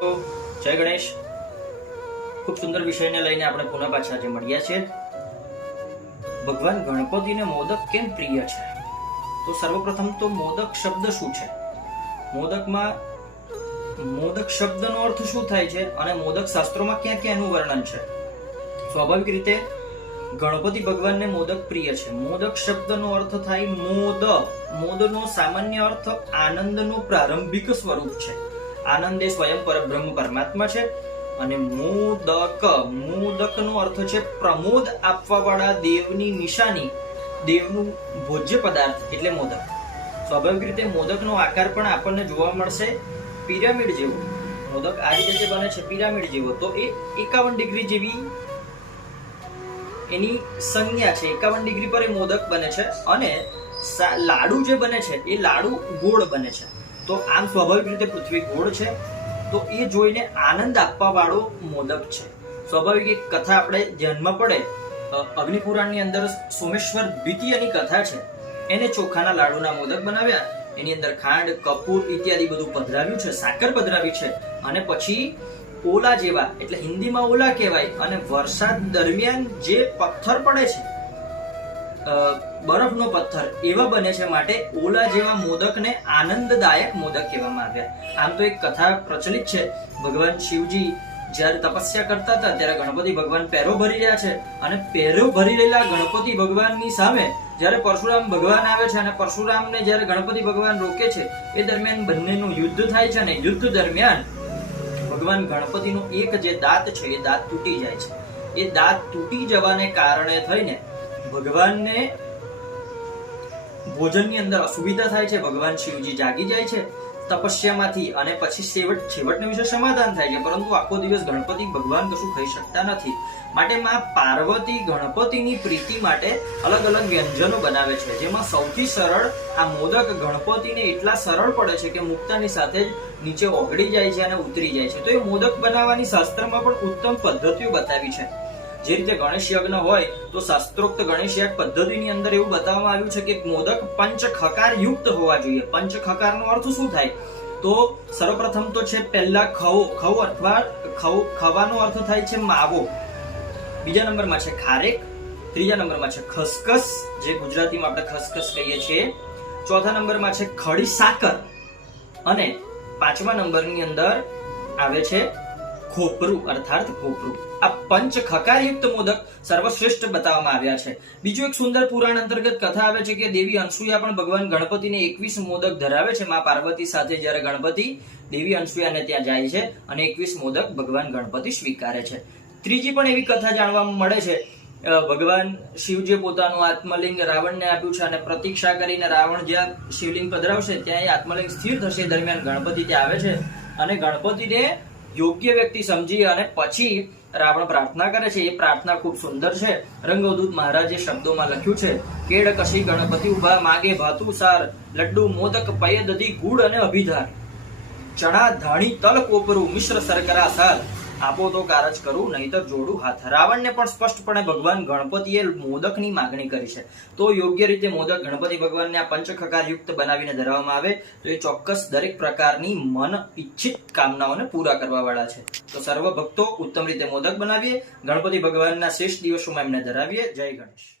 તો જય ગણેશ. ખૂબ સુંદર વિષયને લઈને આપણે પુનઃ પાછા આજે મળ્યા છે. ભગવાન ગણપતિને મોદક કેમ પ્રિય છે? તો સર્વપ્રથમ તો મોદક શબ્દ શું છે? મોદક શબ્દનો અર્થ શું થાય છે અને મોદક શાસ્ત્રોમાં ક્યાં ક્યાં એનું વર્ણન છે? સ્વાભાવિક રીતે ગણપતિ ભગવાનને મોદક પ્રિય છે. મોદક શબ્દનો અર્થ થાય મોદ. મોદનો સામાન્ય અર્થ આનંદનું પ્રારંભિક સ્વરૂપ છે. આનંદ એ સ્વયં પરબ્રહ્મ પરમાત્મા છે. અને મોદકનો અર્થ છે પ્રમોદ આપવા વાળા દેવની નિશાની, દેવનું ભોજ્ય પદાર્થ એટલે મોદક. સ્વાભાવિક રીતે મોદકનો આકાર પણ આપણને જોવા મળશે પિરામિડ જેવો. મોદક આ રીતે જે બને છે પિરામિડ જેવો, તો એ 51 ડિગ્રી જેવી એની સંજ્ઞા છે. 51 ડિગ્રી પર એ મોદક બને છે. અને લાડુ જે બને છે એ લાડુ ગોળ બને છે. તો આમ સ્વાભાવિક રીતે પૃથ્વી ગોળ છે, તો એ જોઈને આનંદ આપવા વાળો મોદક છે. સ્વાભાવિક એક કથા આપણે ધ્યાનમાં પડે, અગ્નિપુરાણની અંદર સોમેશ્વર દ્વિતીયની કથા છે. એને ચોખાના લાડુના મોદક બનાવ્યા, એની અંદર ખાંડ, કપૂર ઇત્યાદિ બધું પધરાવ્યું છે, સાકર પધરાવી છે. અને પછી ઓલા જેવા, એટલે હિન્દીમાં ઓલા કહેવાય, અને વરસાદ દરમિયાન જે પથ્થર પડે છે, બરફનો પથ્થર, એવા બને છે. માટે ઓલા જેવા મોદકને આનંદદાયક મોદક કહેવામાં આવ્યા. આમ તો એક કથા પ્રચલિત છે. ભગવાન શિવજી જ્યારે તપસ્યા કરતા હતા ત્યારે ગણપતિ ભગવાન પેરો ભરી રહ્યા છે, અને પેરો ભરી રહેલા ગણપતિ ભગવાનની સામે જ્યારે પરશુરામ ભગવાન આવે છે અને પરશુરામને જ્યારે ગણપતિ ભગવાન રોકે છે, એ દરમિયાન બંનેનું યુદ્ધ થાય છે. અને યુદ્ધ દરમિયાન ભગવાન ગણપતિનું એક જે દાંત છે એ દાંત તૂટી જાય છે. એ દાંત તૂટી જવાને કારણે થઈને ભગવાનને ભોજનની અંદર અસુવિધા થાય છે. ભગવાન શિવજી જાગી જાય છે તપસ્યામાંથી, અને પછી છેવટનું વિશે સમાધાન થાય છે. પરંતુ આખો દિવસ ગણપતિ ભગવાન કશું ખાઈ શકતા નથી. માટે માં પાર્વતી ગણપતિની પ્રીતિ માટે અલગ અલગ વ્યંજનો બનાવે છે. જેમાં સૌથી સરળ આ મોદક ગણપતિને એટલા સરળ પડે છે કે મુક્તાની સાથે જ નીચે ઓગળી જાય છે અને ઉતરી જાય છે. તો એ મોદક બનાવવાની શાસ્ત્રમાં પણ ઉત્તમ પદ્ધતિઓ બતાવી છે. જે રીતે ગણેશ યજ્ઞ હોય તો શાસ્ત્રોક્ત ગણેશ યાગ પદ્ધતિની અંદર એવું બતાવવામાં આવ્યું છે કે મોદક પંચખકાર યુક્ત હોવા જોઈએ. પંચખકારનો અર્થ શું થાય? તો સર્વપ્રથમ તો છે પહેલા ખવો અથવા ખવાનો અર્થ થાય છે માવો. બીજા નંબરમાં છે ખારેક. ત્રીજા નંબરમાં છે ખસખસ, જે ગુજરાતીમાં આપણે ખસખસ કહીએ છીએ. ચોથા નંબરમાં છે ખડી સાકર. અને પાંચમા નંબરની અંદર આવે છે ખોપરું અર્થાત કોપરું. આ પંચખકાર યુક્ત મોદક સર્વશ્રેષ્ઠ બતાવવામાં આવ્યા છે. બીજું એક સુંદર પુરાણ અંતર્ગત કથા આવે છે કે દેવી અનસુયા પણ ભગવાન ગણપતિને 21 મોદક ધરાવે છે. માં પાર્વતી સાથે જ્યારે ગણપતિ દેવી અનસુયાને ત્યાં જાય છે અને 21 મોદક ભગવાન ગણપતિ સ્વીકારે છે. ત્રીજી પણ એવી કથા જાણવા મળે છે. ભગવાન શિવજીએ પોતાનું આત્મલિંગ રાવણને આપ્યું છે, અને પ્રતીક્ષા કરીને રાવણ જ્યાં શિવલિંગ પધરાવશે ત્યાં એ આત્મલિંગ સ્થિર થશે. દરમિયાન ગણપતિ ત્યાં આવે છે, અને ગણપતિને યોગ્ય વ્યક્તિ સમજી અને પછી રાવણ પ્રાર્થના કરે છે. એ પ્રાર્થના ખૂબ સુંદર છે. રંગવદૂત મહારાજે શબ્દોમાં લખ્યું છે, કેડ કશી ગણપતિ ઉભા માગે ભાતુ સાર, લડ્ડુ મોદક પય દધી ગુડ અને અભિધાર, ચણા ધાણી તલ કોપરું મિશ્ર શર્કરા સાર, આપો તો કારજ કરું નહીતર જોડું હાથ. રાવણને પણ સ્પષ્ટપણે ભગવાન ગણપતિએ મોદકની માંગણી કરી છે. તો યોગ્ય રીતે મોદક ગણપતિ ભગવાનને આ પંચખકાર યુક્ત બનાવીને ધરાવવામાં આવે તો એ ચોક્કસ દરેક પ્રકારની મન ઈચ્છિત કામનાઓને પૂરા કરવા વાળા છે. તો સર્વ ભક્તો ઉત્તમ રીતે મોદક બનાવીએ, ગણપતિ ભગવાનના શ્રેષ્ઠ દિવસોમાં એમને ધરાવીએ. જય ગણેશ.